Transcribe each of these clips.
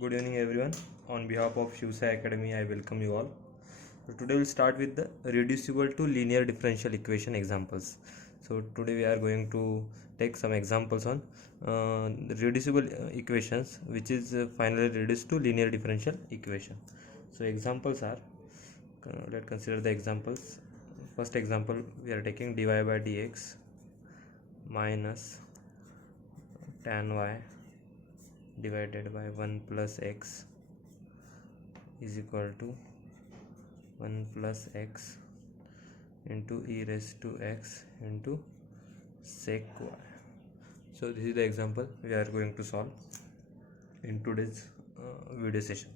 Good evening everyone. On behalf of Shivsai Academy, I welcome you all. So today we'll start with the reducible to linear differential equation examples. So today we are going to take some examples on the reducible equations which is finally reduced to linear differential equation. So examples are, let's consider the examples. First example, we are taking dy by dx minus tan y divided by 1 plus x is equal to 1 plus x into e raised to x into sec y. So this is the example we are going to solve in today's video session.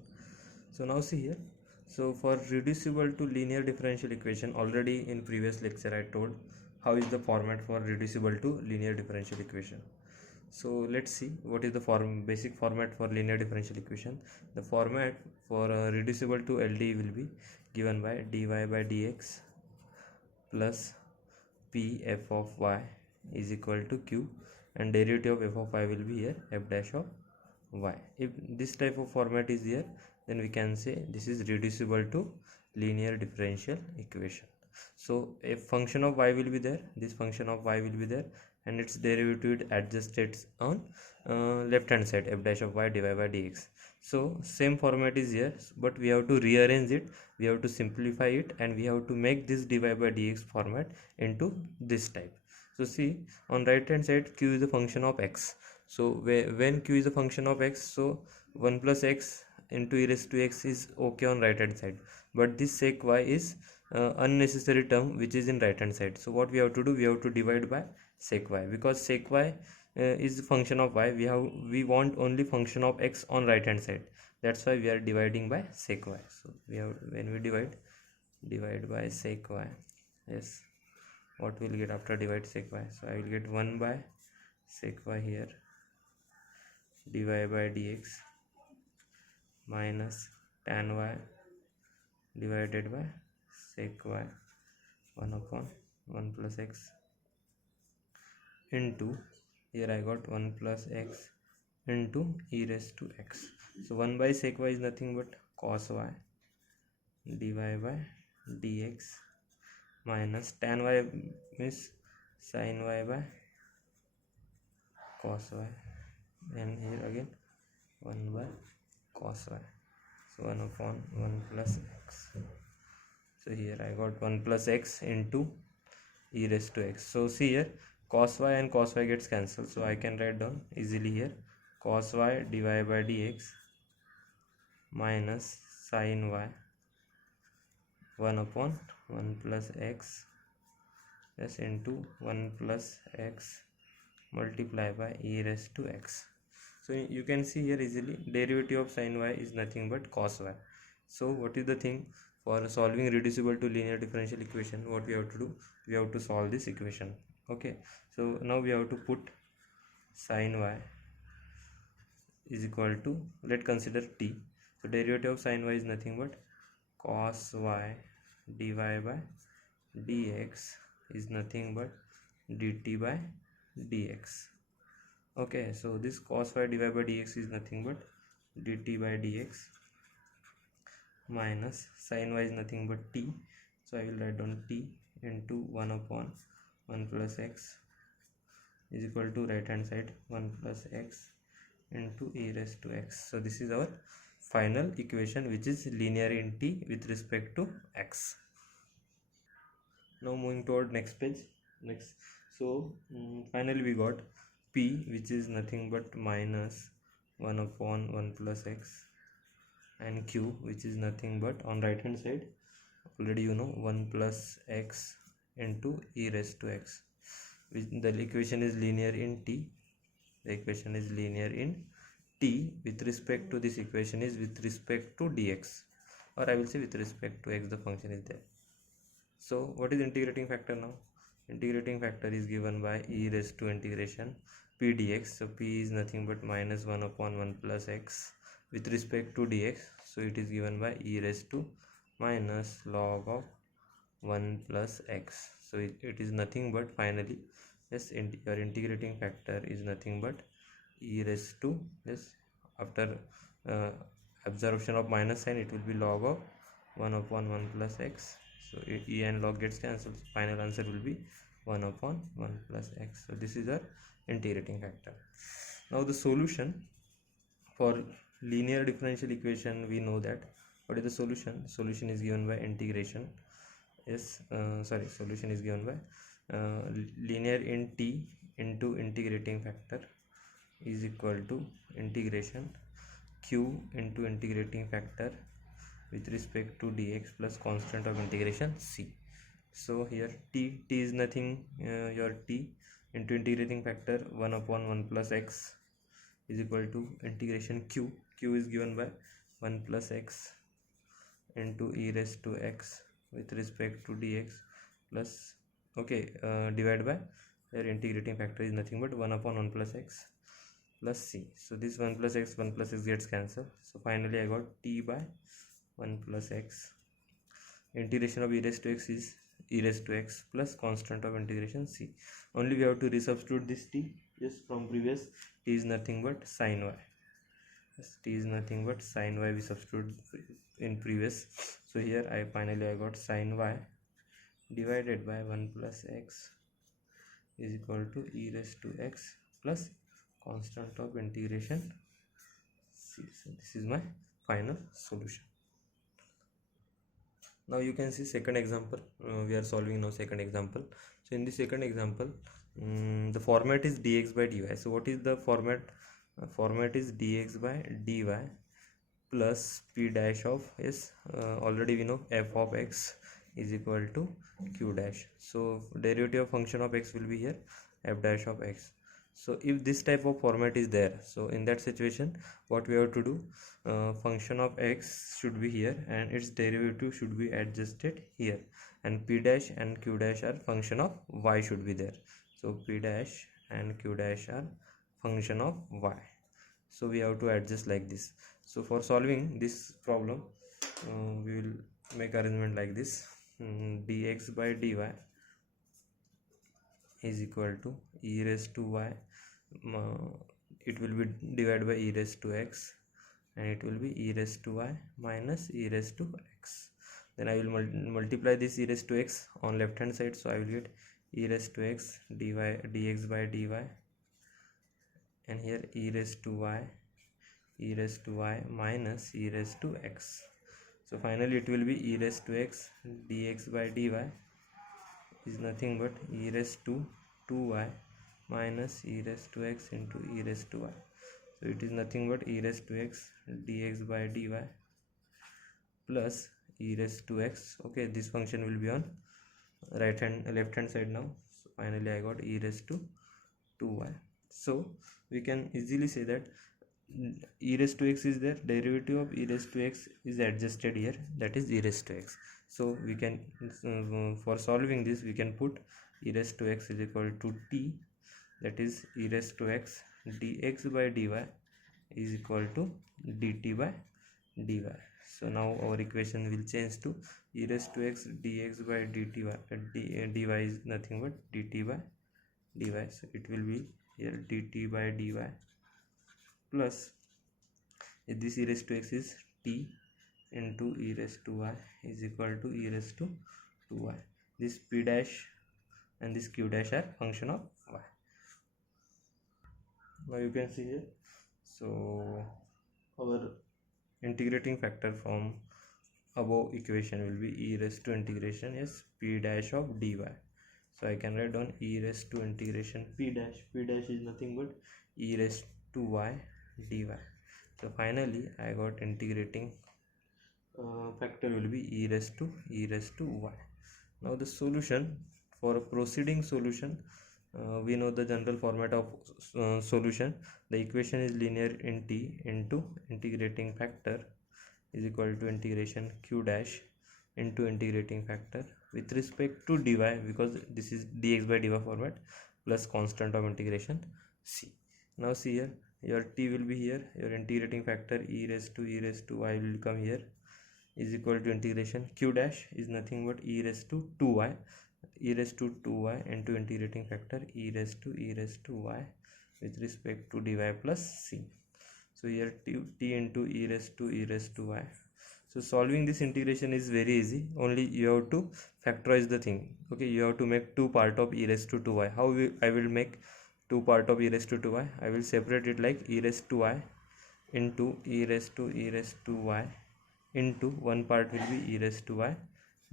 So now see here. So for reducible to linear differential equation, already in previous lecture I told how is the format for reducible to linear differential equation. So let's see what is the basic format for linear differential equation. The format for reducible to LD will be given by dy by dx plus p f of y is equal to q, and derivative of f of y will be here f dash of y. If this type of format is here, then we can say this is reducible to linear differential equation. So a function of y will be there, this function of y will be there, and its derivative adjusted on left hand side f dash of y dy by dx. So same format is here, but we have to rearrange it, we have to simplify it, and we have to make this dy by dx format into this type. So see, on right hand side q is a function of x. So when q is a function of x, so 1 plus x into e raised to x is okay on right hand side, but this sec y is unnecessary term which is in right hand side. So what we have to do, we have to divide by sec y, because sec y is function of y. We want only function of x on right hand side, that's why we are dividing by sec y. So we have, when we divide by sec y, yes, what we'll get after divide sec y? So I will get 1 by sec y here, dy by dx minus tan y divided by sec y 1 upon 1 plus x into, here I got 1 plus x into e raised to x. So 1 by sec y is nothing but cos y dy by dx minus tan y means sin y by cos y, and here again 1 by cos y. So 1 upon 1 plus x. So here I got 1 plus x into e raised to x. So see here, cos y and cos y gets cancelled, so I can write down easily here cos y dy by dx minus sin y 1 upon 1 plus x, yes, into 1 plus x multiply by e raised to x. So you can see here easily derivative of sin y is nothing but cos y. So what is the thing for solving reducible to linear differential equation? What we have to do, we have to solve this equation. Okay, so now we have to put sin y is equal to, let's consider t. So derivative of sin y is nothing but cos y dy by dx is nothing but dt by dx. Okay, so this cos y divided by dx is nothing but dt by dx minus sin y is nothing but t. So I will write down t into 1 upon 1 plus x is equal to right hand side 1 plus x into e raised to x. So this is our final equation which is linear in t with respect to x. Now moving toward next page. Next, so finally we got p, which is nothing but minus 1 upon 1 plus x, and q, which is nothing but on right hand side already you know 1 plus x into e raised to x, which the equation is linear in t. The equation is linear in t with respect to, this equation is with respect to dx, or I will say with respect to x, the function is there. So what is integrating factor now? Integrating factor is given by e raised to integration p dx. So p is nothing but minus 1 upon 1 plus x with respect to dx. So it is given by e raised to minus log of 1 plus x. So it is nothing but finally, yes, your integrating factor is nothing but e raised to, yes, after uh, absorption of minus sign, it will be log of 1 upon 1 plus x. So e and log gets cancelled. Final answer will be 1 upon 1 plus x. So this is our integrating factor. Now the solution for linear differential equation, we know that what is the solution. Solution is given by integration. Solution is given by linear in t into integrating factor is equal to integration q into integrating factor with respect to dx plus constant of integration c. So here t is nothing, your t into integrating factor 1 upon 1 plus x is equal to integration q is given by 1 plus x into e raised to x with respect to dx plus divide by their integrating factor is nothing but 1 upon 1 plus x plus c. So this 1 plus x gets cancelled. So finally I got t by 1 plus x. Integration of e raised to x is e raised to x plus constant of integration c. Only we have to resubstitute this t. Yes, from previous t is nothing but sin y. Yes, t is nothing but sin y we substitute in previous. So here I got sin y divided by 1 plus x is equal to e raised to x plus constant of integration c. So this is my final solution. Now you can see second example. We are solving now second example. So in the second example, the format is dx by dy. So what is the format? Format is dx by dy plus p dash of s. Already we know f of x is equal to q dash. So derivative of function of x will be here f dash of x. So if this type of format is there, so in that situation what we have to do, function of x should be here and its derivative should be adjusted here, and p dash and q dash are function of y should be there. So p dash and q dash are function of y. So we have to adjust like this. So for solving this problem, we will make arrangement like this. Dx by dy is equal to e raised to y, it will be divided by e raised to x, and it will be e raised to y minus e raised to x. Then I will multiply this e raised to x on left hand side, so I will get e raised to x dx by dy, and here e raised to y minus e raised to x. So finally it will be e raised to x dx by dy is nothing but e raised to 2y minus e raised to x into e raised to y. So it is nothing but e raised to x dx by dy plus e raised to x. Okay, this function will be on left hand side now. So finally I got e raised to 2y. So we can easily say that e raised to x is there, derivative of e raised to x is adjusted here, that is e raised to x. So we can for solving this we can put e raised to x is equal to t, that is e raised to x dx by dy is equal to dt by dy. So now our equation will change to e raised to x dx by dt by dy is nothing but dt by dy. So it will be here dt by dy plus this e raised to x is t into e raised to y is equal to e raised to 2y. This p dash and this q dash are function of y. Now you can see here, so our integrating factor from above equation will be e raised to integration is p dash of dy. So I can write down e raised to integration p dash is nothing but e raised to y dy. So finally I got integrating factor will be e raised to y. Now the solution, for a proceeding solution, we know the general format of solution. The equation is linear in t into integrating factor is equal to integration q dash into integrating factor with respect to dy, because this is dx by dy format, plus constant of integration c. Now see here, your t will be here, your integrating factor e raised to y will come here is equal to integration q dash is nothing but e raised to 2y into integrating factor e raised to y with respect to dy plus c. So here t into e raised to y. So solving this integration is very easy. Only you have to factorize the thing. Okay, you have to make 2 part of e raised to 2y. How I will make 2 part of e raised to 2y? I will separate it like e raised to y into e raised to y into one part will be e raised to y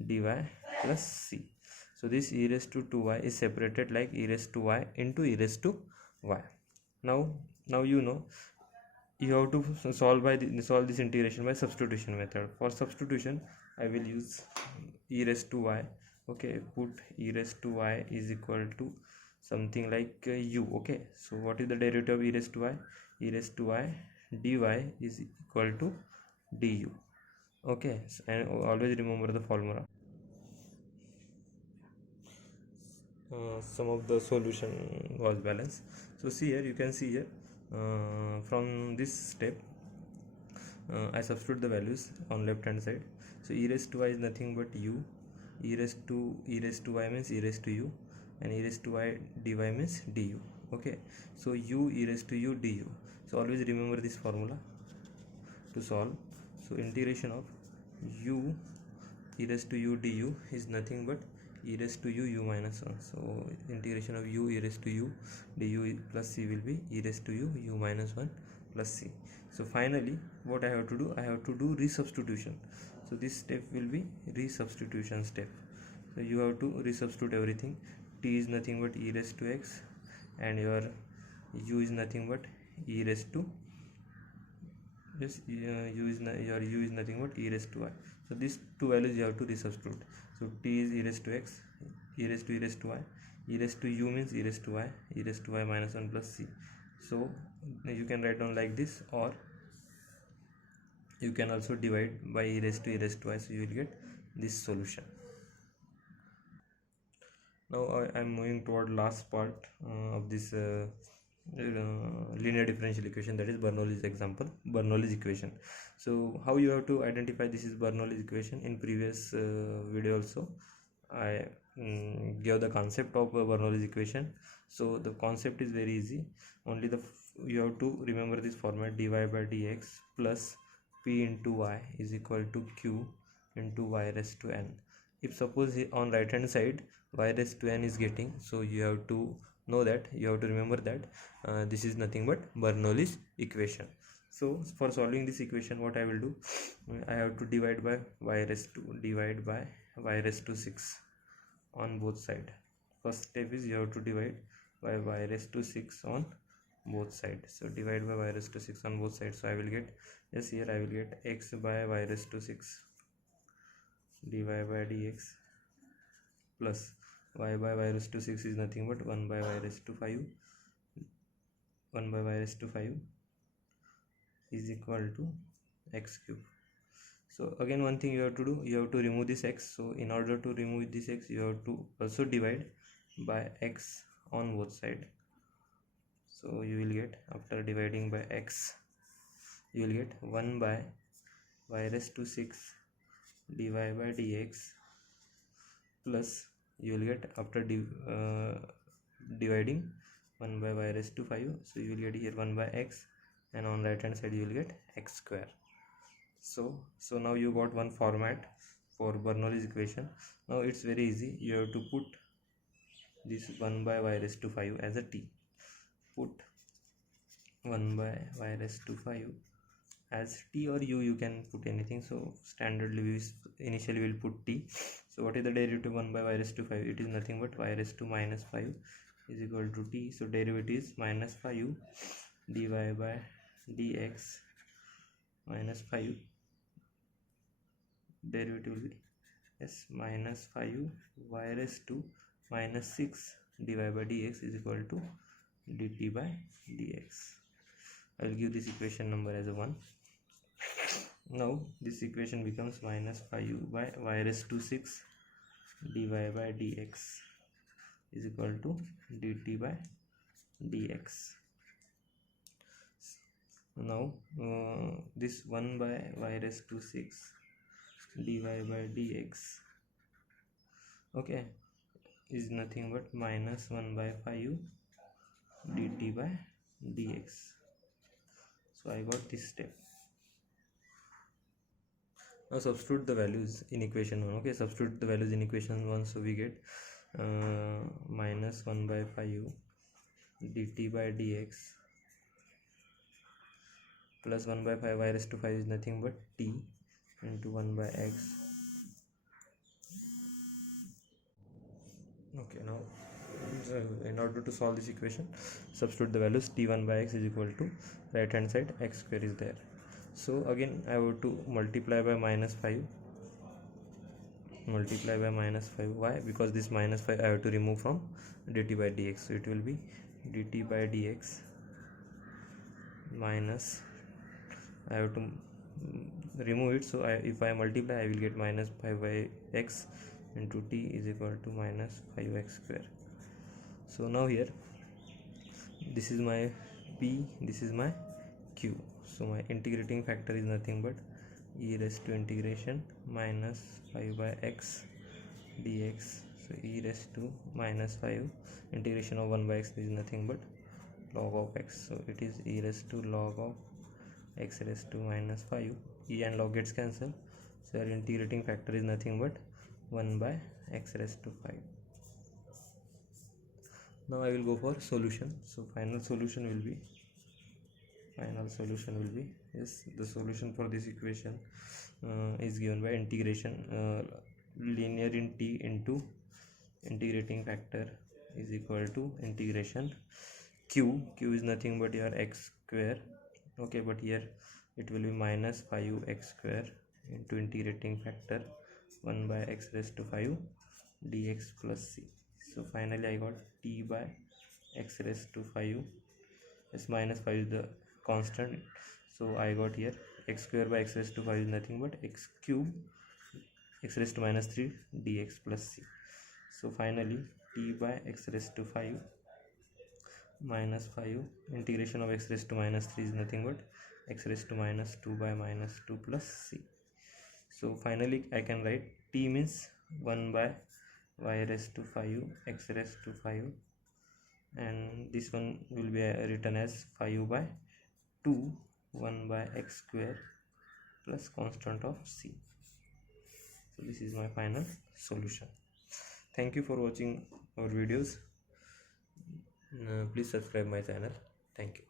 dy plus c. So this e raised to 2y is separated like e raised to y into e raised to y. Now you know you have to solve this integration by substitution method. For substitution I will use e raised to y. Okay, put e raised to y is equal to something like u. Okay, so what is the derivative of e raised to y? E raised to y dy is equal to du. Okay, and always remember the formula. Some of the solution was balanced. So see here, you can see here from this step I substitute the values on left hand side. So e raised to y is nothing but u, e raised to y means e raised to u, and e raised to y dy means du. Okay, so u e raised to u du. So always remember this formula to solve. So integration of u e raised to u du is nothing but e raised to u minus 1. So integration of u e raised to u du plus c will be e raised to u minus 1 plus c. So finally what I have to do? I have to do resubstitution. So this step will be resubstitution step. So you have to resubstitute everything. T is nothing but e raised to x, and your u is nothing but e raised to your u is nothing but e raised to y. So these two values you have to resubstitute. So t is e raised to x, e raised to y, e raised to u means e raised to y, e raised to y minus 1 plus c. So you can write down like this, or you can also divide by e raised to y. So you will get this solution. Now I am moving toward last part of this linear differential equation, that is Bernoulli's equation. So how you have to identify this is Bernoulli's equation? In previous video also I gave the concept of Bernoulli's equation. So the concept is very easy. Only you have to remember this format: dy by dx plus p into y is equal to q into y raised to n. If suppose on right hand side y raised to n is getting, so you have to know that, you have to remember that this is nothing but Bernoulli's equation. So for solving this equation, what I will do, I have to divide by y raised to 6 on both sides. First step is you have to divide by y raised to 6 on both sides. So divide by y raised to 6 on both sides. So I will get, yes, here I will get x by y raised to 6 dy by dx plus y by y raised to 6 is nothing but 1 by y raised to 5 is equal to x cube. So again, one thing you have to do, you have to remove this x. So in order to remove this x, you have to also divide by x on both sides. So you will get, after dividing by x, you will get 1 by y raised to 6 dy by dx plus you will get, after dividing 1 by y raised to 5, so you will get here 1 by x, and on right hand side you will get x square. So now you got one format for Bernoulli's equation. Now it's very easy. You have to put this 1 by y raised to 5 as a t. Put 1 by y raised to 5 as t, or you can put anything. So standardly we initially will put t. So what is the derivative of 1 by y raised to 5? It is nothing but y raised to minus 5 is equal to t. So derivative is minus 5 dy by dx minus 5, derivative will be, yes, minus 5 y raised to minus 6 dy by dx is equal to dt by dx. I will give this equation number as a 1. Now this equation becomes minus 5 by y raised to 6 dy by dx is equal to dt by dx. Now this 1 by y raised to 6 dy by dx, okay, is nothing but minus 1 by 5 dt by dx. So I got this step. Now substitute the values in equation 1. Okay, substitute the values in equation 1. So we get minus 1 by 5 dt by dx plus 1 by 5 y raised to 5 is nothing but t into 1 by x. Okay, now in order to solve this equation, substitute the values. T1 by x is equal to right hand side x square is there. So again I have to multiply by minus 5. Why? Because this minus 5 I have to remove from dt by dx. So it will be dt by dx minus, I have to remove it. So if I multiply, I will get minus 5 by x into t is equal to minus 5x square. So now here this is my p, this is my q. So my integrating factor is nothing but e raised to integration minus 5 by x dx. So e raised to minus 5 integration of 1 by x is nothing but log of x. So it is e raised to log of x raised to minus 5. E and log gets cancelled. So our integrating factor is nothing but 1 by x raised to 5. Now I will go for solution. So final solution will be yes, the solution for this equation is given by integration linear in t into integrating factor is equal to integration q is nothing but your x square. Okay, but here it will be minus 5x square into integrating factor 1 by x raised to 5 dx plus c. So finally I got t by x raised to 5. This minus 5 is the constant, so I got here x square by x raised to 5 is nothing but x cube x raised to minus 3 dx plus c. So finally t by x raised to 5 minus 5 integration of x raised to minus 3 is nothing but x raised to minus 2 by minus 2 plus c. So finally I can write t means 1 by y raised to 5 x raised to 5, and this one will be written as 5 by 2 1 by x square plus constant of c. So this is my final solution. Thank you for watching our videos. Please subscribe my channel. Thank you.